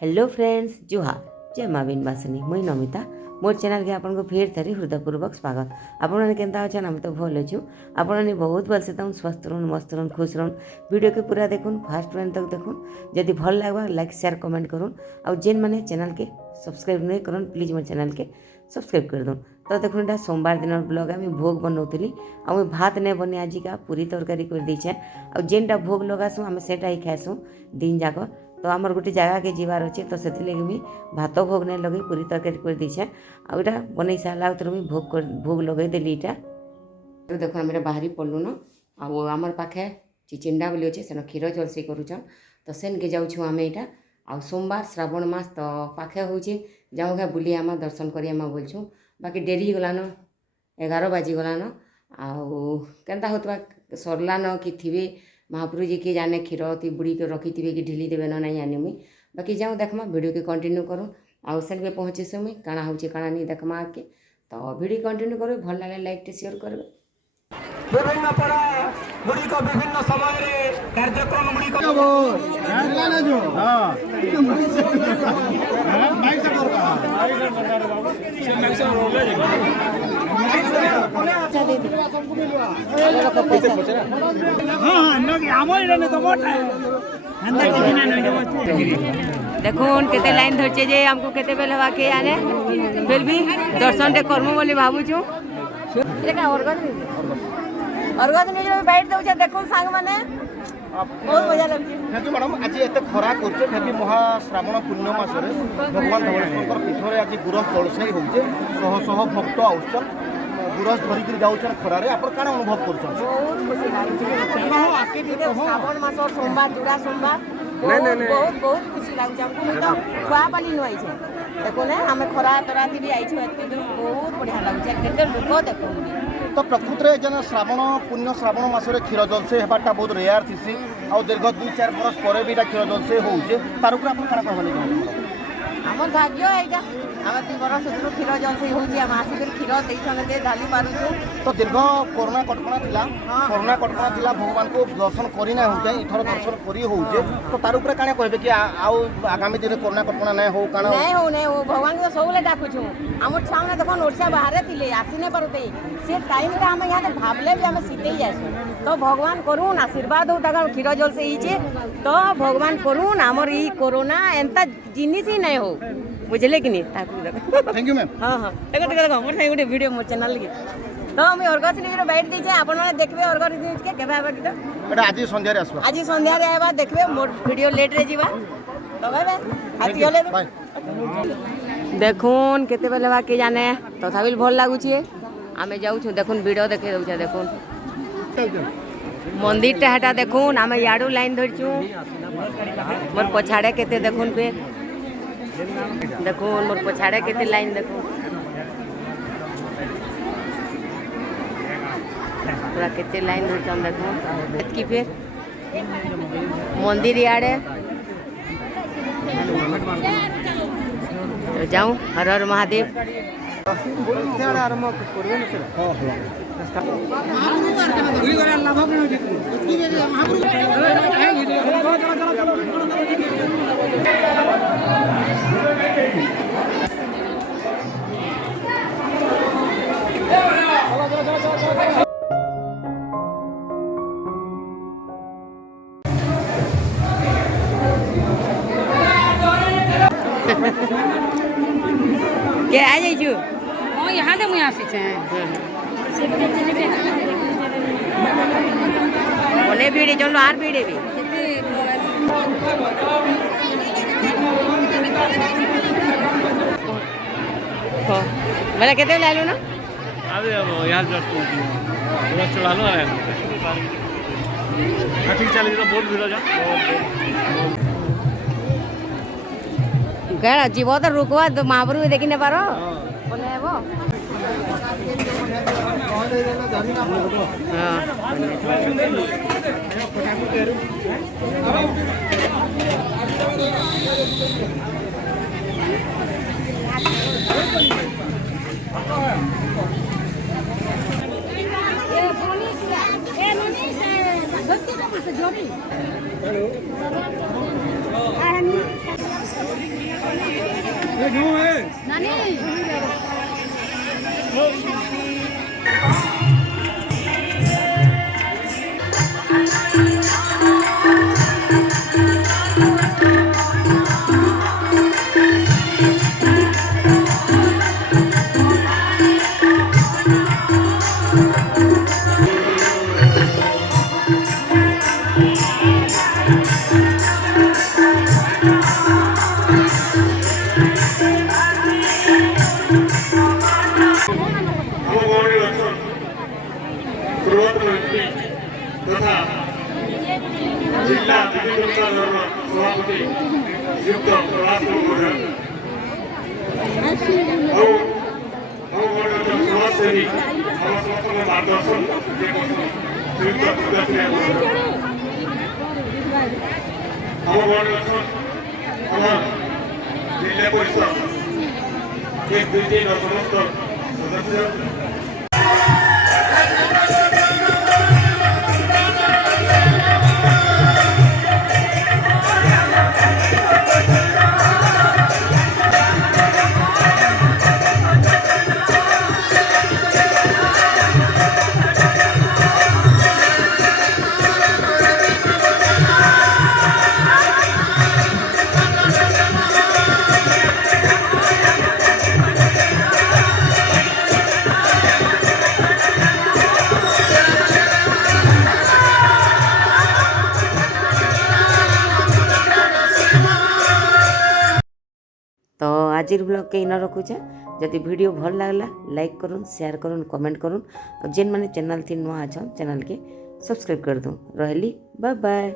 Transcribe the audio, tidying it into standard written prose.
Hello friends जुहार जय माँ बिनवासिनी मुई नमिता मोर चैनल के आपन को फिर थरी हृदयपूर्वक स्वागत। आपने केंता अच्छे आम तो भल अच्छु आपने बहुत भलसे तक स्वस्थ रहन मस्त रहन खुश रहन। वीडियो के पूरा देखुन फास्ट एंड तक देखुन जदि भल लगवा लाइक शेयर कमेंट करूँ और जेन मैंने चैनल के सब्सक्राइब नहीं करन प्लीज मोर चैनल के सब्सक्राइब कर दूँ। तो देखुन एटा सोमवार दिन ब्लॉग आम भोग बनौली आ मुझे भात नहीं बनी आजिका पूरी तरकारी कर दीछे और जेनटा भोग लगासूँ आम सेटा ही खाएसूँ दिन जाक। तो आमर गोटे जगह के जीवार अच्छे तो से मुझे भात भोग नहीं लगे पूरी तरकारी कर दीछे आटा बन सारा मुझे भोग लगे देली इटा। देख आम बाहरी पड़लु न आमर पाखे चिचिंडा बोली अच्छे से क्षीर जलसई करुचन तो सेन के जाऊँ आम यहाँ आ सोमवार श्रावण मास तो पाखे हो जाऊँ क्या बुली आमा दर्शन करी आमा बोलछूँ बाकी डेरी गलान 11 बाजिगलान आउ केन्ता होता सरलान कि थे महाप्रभु जी किए जाने क्षीर ती बुड़ी के रखी थे कि ढिली देवे ना नहीं आनी मुई बाकी जाऊँ देखमा वीडियो के कंटिन्यू करूँ आउ सेन के पहुँचे से मुई काଣା हो काଣା नहीं देखमा आके तो वीडियो कंटिन्यू करो भल लगे लाइक टे शेयर करें। विभिन्न पड़ा गुड़िक विभिन्न समय कार्यक्रम देखुन केते लाइन धरचे जे हमको केते बेल हवा के आने फिर भी दर्शन टे करमु बोली भाबुछु एका अर्गज निजर बैठ दउछे देखुन सांग माने बहुत मजा लगछे। थैंक यू मैडम आज एते खरा करछे थैंक महाश्रावण पूर्ण मासरे भगवान धवलेश्वर पीठरे आज गुरस जलसई होउछे शह शह भक्त आउछन गुरस धरिक जाउछन खरारे आपण काना अनुभव करछन बहुत खुशी लागछे श्रावण मास सोमवार जुड़ा सोमवार बहुत बहुत खुशी लागछे हमको तो खुआ पाली न आइछे देखो ना हमें खरा तरा भी आइछे एते बहुत बढ़िया लागछे केते लोक देखो तो प्रकृत में जेना श्रावण पुण्य श्रावण मासरे क्षीर जलसई हेबाटा बहुत रेयर थिसी आ दीर्घ 2-4 बरस पर भी क्षीर जलसई होउछे तार ऊपर आपण काना कहबले आम भाग्य यहाँ आम 2 बरस क्षीर जलसई होउछे आम आसिक क्षीर देइछन दे ढाली पारुछु तो दीर्घ कोरोना कटकणा थिला भगवान को दर्शन करी ना होते इथर दर्शन करी होउछे तो तार ऊपर काना कहबे कि आउ आगामी दिन कोरोना कटकणा नहीं हो काना नहीं हो भगवान को सबले डाकुछु हमर छावना देखन ओडिसा बाहर थिले आसी नहीं पारुते से टाइम रे हम यहाँ भाबले भी हम सीते जासु तो भगवान करून आशीर्वाद हो तक क्षीर जलसई हिचे तो भगवान करून हमर ई कोरोना एंता जिनिस ही नहीं हो बुझले कि नहीं ताकू देखो थैंक यू मैम हां हां देखो मोर गोटे वीडियो मोर चैनल के तो हम अर्गस निजर बैठ दीचे आपण माने देखबे अर्गस निज के केबे आबा कि तो एटा आज संध्या रे आसबा आज संध्या रे आबा देखबे मोर वीडियो लेट रे जीवा तो बाय हाथी होले बाय देखुन केते बेले बा के जाने तथापि भल लागुछे आमे जाउछु देखुन वीडियो देखे दउछे देखुन मंदिर टा हटा देखुन आमे याडू लाइन धरछु मोर पछाड़े केते देखुन पे देखुन मोर पछाड़े केते लाइन देखुन पूरा केते लाइन धरछन देखुन एतकी फिर मंदिर याडे तो जाऊँ हर हर महादेव क्या आ जाइछु हां यहाँ दे मुई आसी छे ओने भीड़े चलो आर भीड़े भी हो मला केते लालो ना अबे अब यहाँ जस्ट चढ़ा लो ठीक चली तो बहुत भीड़ जा क्या जीव तो रुकवा तो महाप्रभु देखी नहीं पारो बोले वो Hello. तथा जिला विधि सभापति श्रीयुक्त प्रभात समाजसेवी मार्गदर्शन श्रीयुक्त जिला परिषद 1, 2, 3 समस्त सदस्य तो आज ब्लॉग के इन रखुचे जदि वीडियो भल लगला लाइक करूँ शेयर करूँ कमेंट करूँ और जेन मैंने चैनल थी नुआ अच्छा चैनल के सब्सक्राइब कर दूँ रहली बाय बाय।